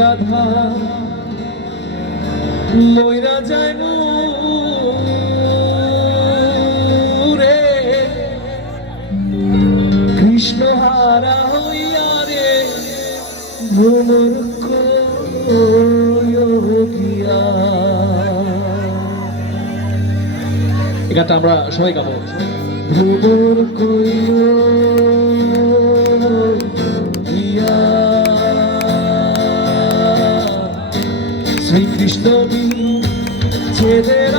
রাধা, লইরা যাইনু রে কৃষ্ণ হারা হইয়া রে ভ্রমর গিয়া এই গানটা আমরা সবাই গাবো। ভ্রমর কইয়া শ্রীকৃষ্ণ ছেদের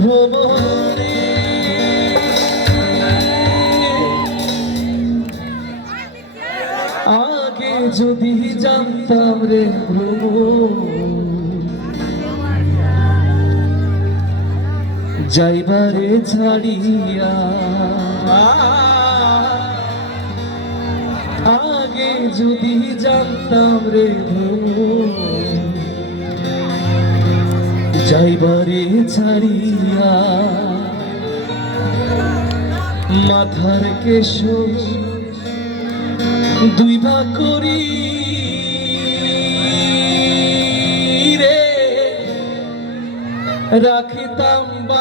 ভ্রমণে। আগে যদি জানতাম রে ভ্রমণ যাইবারে ছাড়িয়া। আগে যদি জানতাম রে ভ্রমণ যাইবারে ছাড়িয়া। মাথার কেশ দুই ভাগ করি রে। রাখিতাম বাঁধিয়া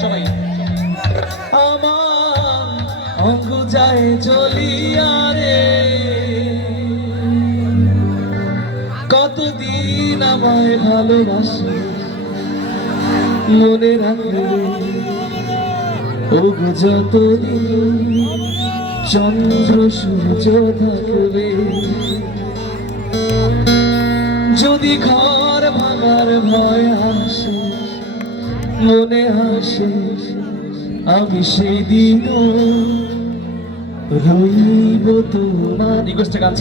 সবাই। আমার অঙ্গ যায় রে। কতদিন আমায় ভালোবাসে? মনে রাখবে। ও যতদিন চন্দ্র, সূর্য থাকবে। যদি ঘর ভাঙার ভয় হাসি মনে হাসি আমি সেদিন রইব তোমার রিকোয়েস্টটা গান